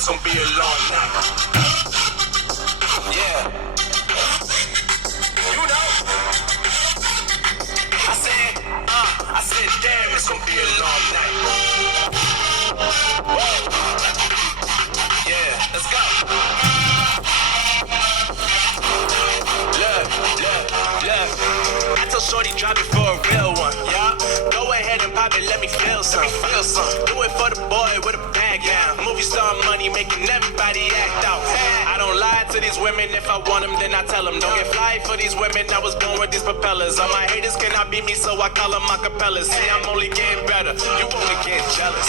it's gonna be a long night. Yeah. You know. I said, damn, it's gonna be a long night. Woo. Yeah, let's go. Look. I told Shorty drop it for a real one. Yeah. Go ahead and pop it, let me feel some. Do it for the boy with a bag down. Movie star money making everybody act out. I don't lie to these women. If I want them, then I tell them. Don't get fly for these women. I was born with these propellers. All my haters cannot beat me, so I call them acapellas. See, I'm only getting better. You only get jealous.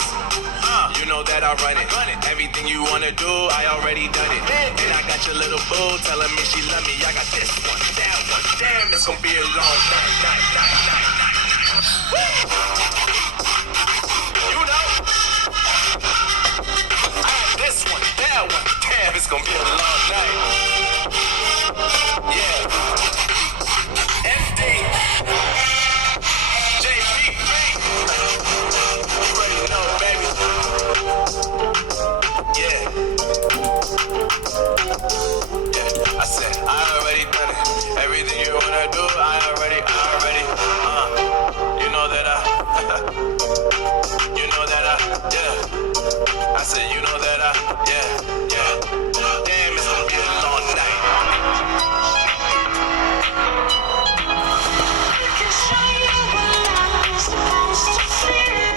You know that I run it. Everything you wanna do, I already done it. And I got your little boo telling me she love me. I got this one, that one. Damn, it's gonna be a long night. Woo! You know. I got this one, that one. Damn, it's gonna be a long night. Yeah. MD. JP. You ready to know, baby? Yeah. I said, I already done it. Everything you wanna do, I already. You know that yeah. I said, you know that yeah. Damn, it's gonna be a long night. I can show you what I'm supposed to feel.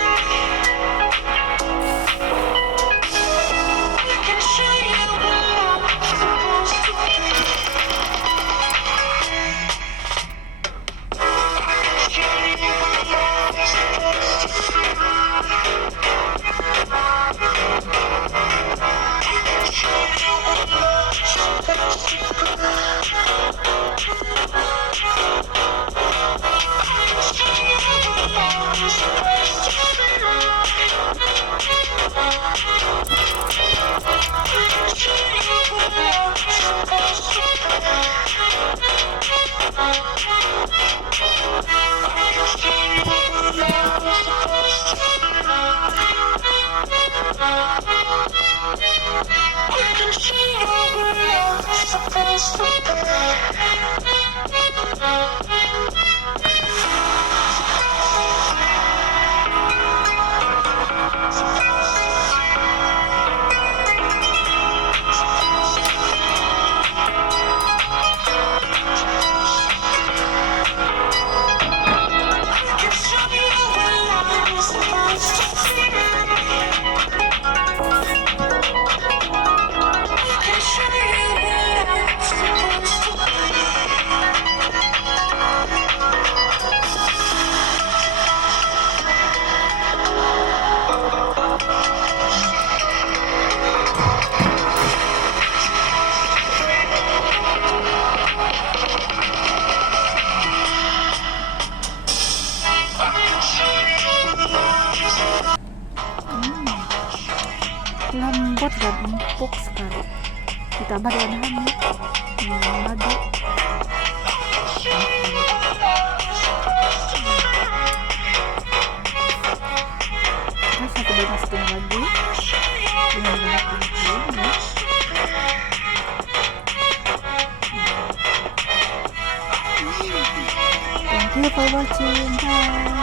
I can show you what I'm supposed to feel. Lembut dan empuk sekali, ditambah dengan hanya madu. Kita satu bagian setengah lagi dengan menggunakan ini. Thank you for watching. Bye.